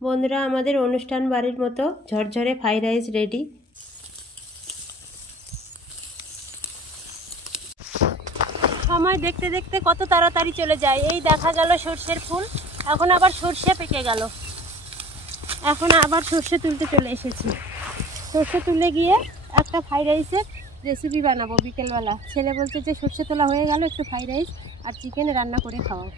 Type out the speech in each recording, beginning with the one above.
বন্ধুরা, আমাদের অনুষ্ঠান বাড়ির মতো ঝরঝরে ফ্রাইড রাইস রেডি। সময় দেখতে দেখতে কত তাড়াতাড়ি চলে যায়। এই দেখা গেল সর্ষের ফুল, এখন আবার সর্ষে পেকে গেল। এখন আবার সর্ষে তুলতে চলে এসেছি। সর্ষে তুলে গিয়ে একটা ফ্রাইড রাইসের রেসিপি বানাবো বিকেলবেলা। ছেলে বলছে যে সর্ষে তোলা হয়ে গেল, একটু ফ্রাইড রাইস আর চিকেন রান্না করে খাওয়াও।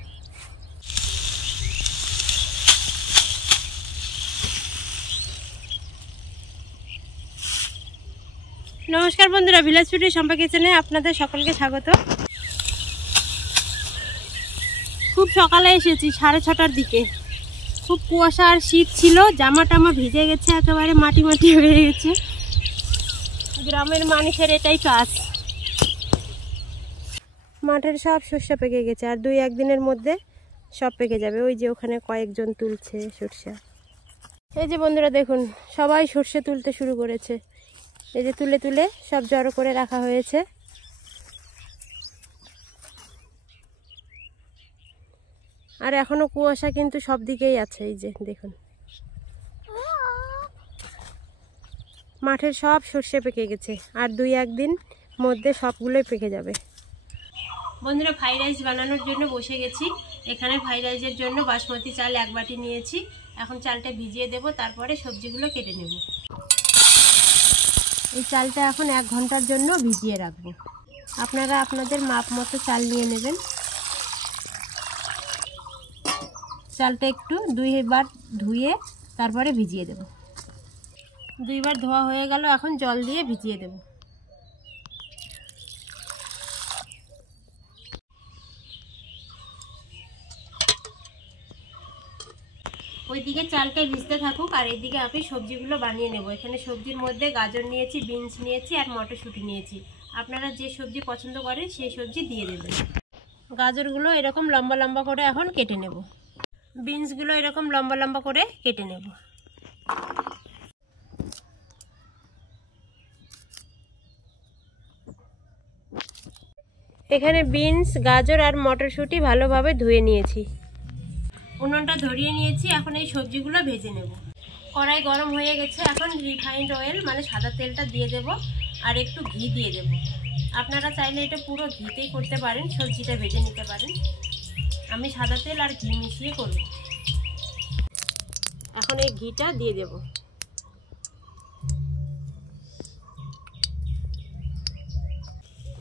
নমস্কার বন্ধুরা, ভিলেজ ফুডের সম্পা কিচেনে আপনাদের সকলকে স্বাগত। খুব সকালে এসেছি, 6:30টার দিকে। খুব কুয়াশা আর শীত ছিল, জামা টামা ভিজে গেছে, একেবারে মাটি মাটি হয়ে গেছে। গ্রামের মানুষের এটাই কাজ। মাঠের সব সর্ষে পেকে গেছে, আর 2-1 দিনের মধ্যে সব পেকে যাবে। ওই যে ওখানে কয়েকজন তুলছে সর্ষে। এই যে বন্ধুরা দেখুন, সবাই সর্ষে তুলতে শুরু করেছে। এই যে তুলে তুলে সব জড়ো করে রাখা হয়েছে। আর এখনো কুয়াশা কিন্তু সব দিকেই আছে। এই যে দেখুন, মাঠের সব সর্ষে পেকে গেছে, আর 2-1 দিন মধ্যে সবগুলোই পেকে যাবে। বন্ধুরা, ফ্রাইড রাইস বানানোর জন্য বসে গেছি। এখানে ফ্রাইড রাইসের জন্য বাসমতি চাল 1 বাটি নিয়েছি। এখন চালটা ভিজিয়ে দেব, তারপরে সবজিগুলো কেটে নেব। এই চালটা এখন 1 ঘন্টার জন্য ভিজিয়ে রাখবো। আপনারা আপনাদের মাপ মতো চাল নিয়ে নেবেন। চালটা একটু 2 বার ধুয়ে তারপরে ভিজিয়ে দেব। 2 বার ধোয়া হয়ে গেল, এখন জল দিয়ে ভিজিয়ে দেব। ওইদিকে চালটা ভিজতে থাকুক, আর এইদিকে আমি সবজিগুলো বানিয়ে নেব। এখানে সবজির মধ্যে গাজর নিয়েছি, বিনস নিয়েছি, আর মটরশুঁটি নিয়েছি। আপনারা যে সবজি পছন্দ করেন সেই সবজি দিয়ে দেবেন। গাজরগুলো এরকম লম্বা লম্বা করে এখন কেটে নেব। বিনসগুলো এরকম লম্বা লম্বা করে কেটে নেব। এখানে বিনস, গাজর আর মটরশুঁটি ভালোভাবে ধুয়ে নিয়েছি। উনুনটা ধরিয়ে নিয়েছি, এখন এই সবজিগুলো ভেজে নেব। কড়াই গরম হয়ে গেছে, এখন রিফাইন্ড অয়েল মানে সাদা তেলটা দিয়ে দেব, আর একটু ঘি দিয়ে দেব। আপনারা চাইলে এটা পুরো ঘিতেই করতে পারেন, সবজিটা ভেজে নিতে পারেন। আমি সাদা তেল আর ঘি মিশিয়ে করব। এখন এই ঘিটা দিয়ে দেব।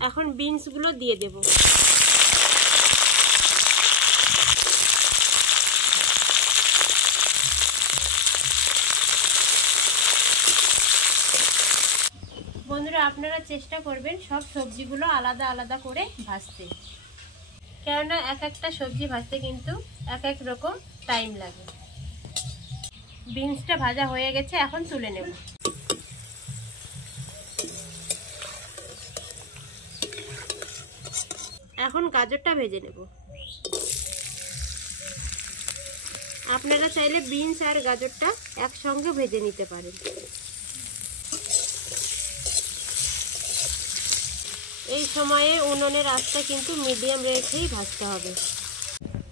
এখন বিনসগুলো দিয়ে দেব। বন্ধুরা, আপনারা চেষ্টা করবেন সব সবজিগুলো আলাদা আলাদা করে ভাজতে, কেননা এক একটা সবজি ভাজতে কিন্তু এক এক রকম টাইম লাগে। বিনসটা ভাজা হয়ে গেছে, এখন তুলে নেব। এখন গাজরটা ভেজে নেব। আপনারা চাইলে বিনস আর গাজরটা একসঙ্গে ভেজে নিতে পারেন। এই সময়ে উনুনের আঁচটা কিন্তু মিডিয়াম রেখেই ভাজতে হবে।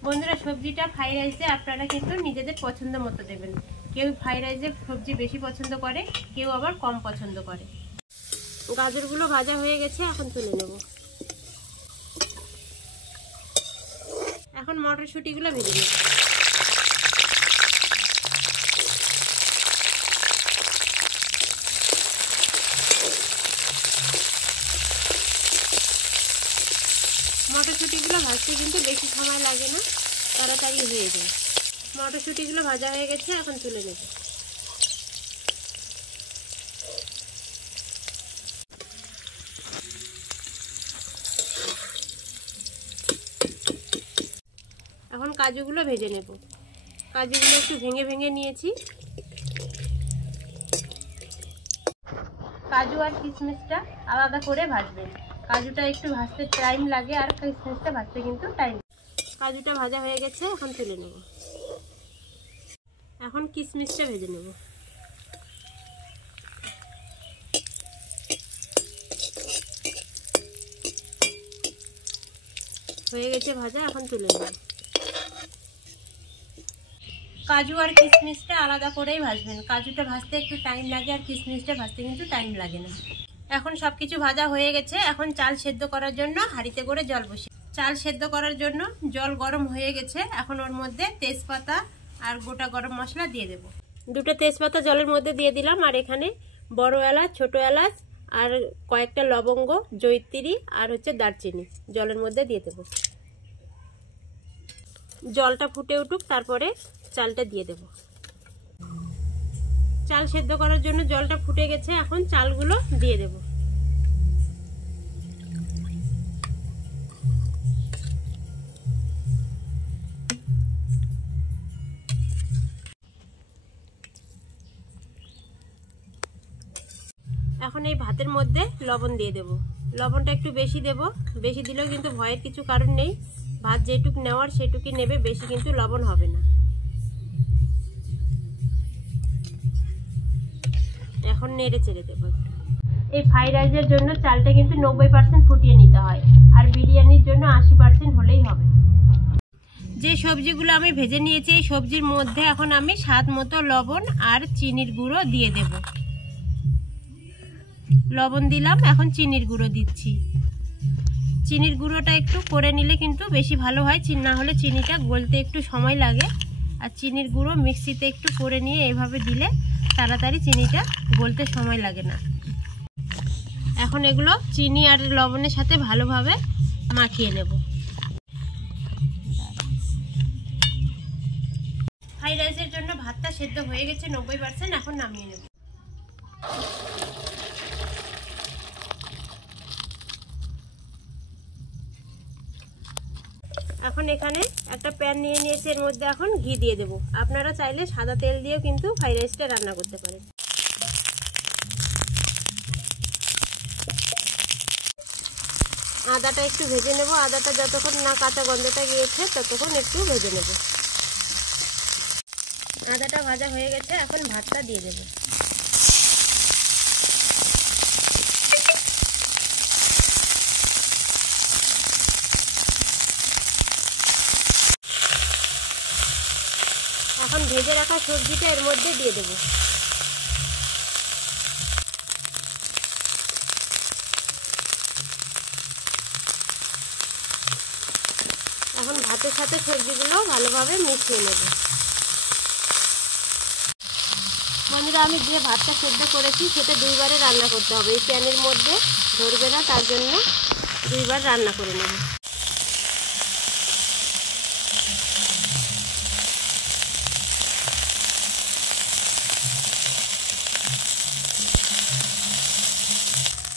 বন্ধুরা, সবজিটা ফ্রাইড রাইসে আপনারা কিন্তু নিজেদের পছন্দ মতো দেবেন। কেউ ফ্রাইড রাইসে সবজি বেশি পছন্দ করে, কেউ আবার কম পছন্দ করে। গাজরগুলো ভাজা হয়ে গেছে, এখন তুলে নেব। এখন মটরশুঁটিগুলো ভেজে নেব। মটরশুঁটিগুলো ভাজতে কিন্তু বেশি সময় লাগে না, তাড়াতাড়ি হয়ে যায়। মটরশুঁটিগুলো ভাজা হয়ে গেছে, এখন তুলে নেব। এখন কাজুগুলো ভেজে নেব। কাজুগুলো একটু ভেঙে ভেঙে নিয়েছি। কাজু আর কিশমিশটা আলাদা করে ভাজবেন। কাজুটা একটু ভাজতে টাইম লাগে, আর কিশমিশটা ভাজতে কিন্তু টাইম। কাজুটা ভাজা হয়ে গেছে, এখন তুলে নেব। এখন কিশমিশটা ভেজে নেব। হয়ে গেছে ভাজা, এখন তুলে নেব। কাজু আর কিশমিশটা আলাদা করেই ভাজবেন। কাজুটা ভাজতে একটু টাইম লাগে আর কিশমিশটা ভাজতে কিন্তু টাইম লাগে না। এখন সব কিছু ভাজা হয়ে গেছে। এখন চাল সেদ্ধ করার জন্য হাঁড়িতে করে জল বসিয়ে, চাল সেদ্ধ করার জন্য জল গরম হয়ে গেছে। এখন ওর মধ্যে তেজপাতা আর গোটা গরম মশলা দিয়ে দেব। দুটো তেজপাতা জলের মধ্যে দিয়ে দিলাম, আর এখানে বড় এলাচ, ছোট এলাচ আর কয়েকটা লবঙ্গ, জয়িত্রী আর দারচিনি জলের মধ্যে দিয়ে দেব। জলটা ফুটে উঠুক, তারপরে চালটা দিয়ে দেব। চাল সেদ্ধ করার জন্য জলটা ফুটে গেছে, এখন চালগুলো দিয়ে দেব। এখন এই ভাতের মধ্যে লবণ দিয়ে দেব। লবণটা একটু বেশি দেব, বেশি দিলেও কিন্তু ভয়ের কিছু কারণ নেই। ভাত যেটুক নেওয়ার সেটুকুই নেবে, বেশি কিন্তু লবণ হবে না। এখন নেড়ে চেড়ে দেবো। এই ফ্রাইড রাইসের জন্য চালটা কিন্তু 90% ফুটিয়ে নিতে হয়, আর বিরিয়ানির জন্য 80% হলেই হবে। যে সবজিগুলো আমি ভেজে নিয়েছি, এই সবজির মধ্যে এখন আমি স্বাদ মতো লবণ আর চিনির গুঁড়ো দিয়ে দেব। লবণ দিলাম, এখন চিনির গুঁড়ো দিচ্ছি। চিনির গুঁড়োটা একটু করে নিলে কিন্তু বেশি ভালো হয়, না হলে চিনিটা গলতে একটু সময় লাগে। আর চিনির গুঁড়ো মিক্সিতে একটু করে নিয়ে এভাবে দিলে তাড়াতাড়ি চিনিটা গলতে সময় লাগে না। এখন এগুলো চিনি আর লবণের সাথে ভালোভাবে মাখিয়ে নেব। ফ্রাইড রাইসের জন্য ভাতটা সেদ্ধ হয়ে গেছে 90%, এখন নামিয়ে নেব। এখন এখানে একটা প্যান নিয়ে নিয়েছি, এর মধ্যে এখন ঘি দিয়ে দেব। আপনারা চাইলে সাদা তেল দিয়েও কিন্তু ফ্রাইড রাইসটা রান্না করতে পারেন। আদাটা একটু ভেজে নেব। আদাটা যতক্ষণ না কাঁচা গন্ধটা গিয়েছে ততক্ষণ একটু ভেজে নেব। আদাটা ভাজা হয়ে গেছে, এখন ভাতটা দিয়ে দেব। এখন ভেজে রাখা সবজিটা এর মধ্যে দিয়ে দেব। এখন ভাতের সাথে সবজিগুলো ভালোভাবে মিশিয়ে নেব। বন্ধুরা, আমি যে ভাতটা সেদ্ধ করেছি সেটা দুইবারে রান্না করতে হবে। এই প্যানের মধ্যে ধরবে না, তার জন্য দুইবার রান্না করে নেব।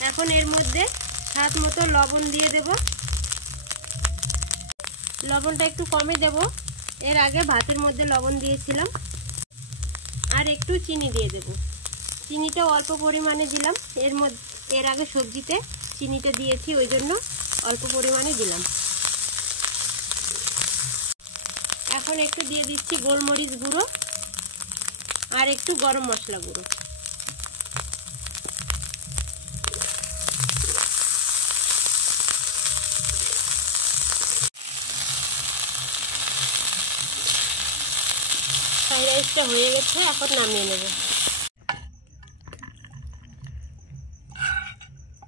এখন এর মধ্যে স্বাদ মতো লবণ দিয়ে দেব। লবণটা একটু কমে দেব, এর আগে ভাতের মধ্যে লবণ দিয়েছিলাম। আর একটু চিনি দিয়ে দেব। চিনিটা অল্প পরিমাণে দিলাম, এর আগে সবজিতে চিনিটা দিয়েছি, ওই জন্য অল্প পরিমাণে দিলাম। এখন একটু দিয়ে দিচ্ছি গোলমরিচ গুঁড়ো আর একটু গরম মশলা গুঁড়ো। ফ্রাইড রাইসটা হয়ে গেছে, এখন নামিয়ে নেব।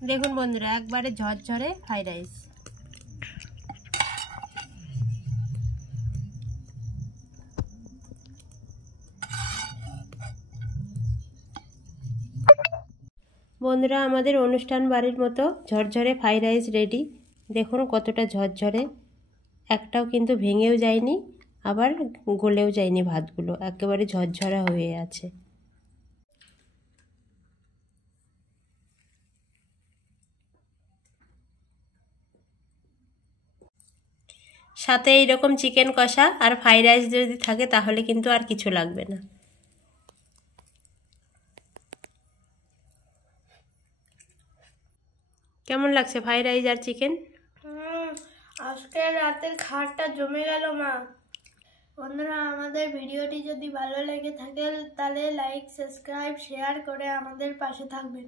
দেখুন বন্ধুরা, একবারে ঝরঝরে ফ্রাইড রাইস। বন্ধুরা, আমাদের অনুষ্ঠান বাড়ির মতো ঝরঝরে ফ্রাইড রাইস রেডি। দেখুন কতটা ঝরঝরে, একটাও কিন্তু ভেঙেও যায়নি, আবার গলেও যায়নি। ভাতগুলো একেবারে ঝরঝরা হয়ে আছে। সাথে এইরকম চিকেন কষা আর ফ্রাইড রাইস যদি থাকে তাহলে কিন্তু আর কিছু লাগবে না। কেমন লাগছে ফ্রাইড রাইস আর চিকেন? আজকে রাতের খাবারটা জমে গেল মা। বন্ধুরা, আমাদের ভিডিওটি যদি ভালো লেগে থাকে তাহলে লাইক, সাবস্ক্রাইব, শেয়ার করে আমাদের পাশে থাকবেন।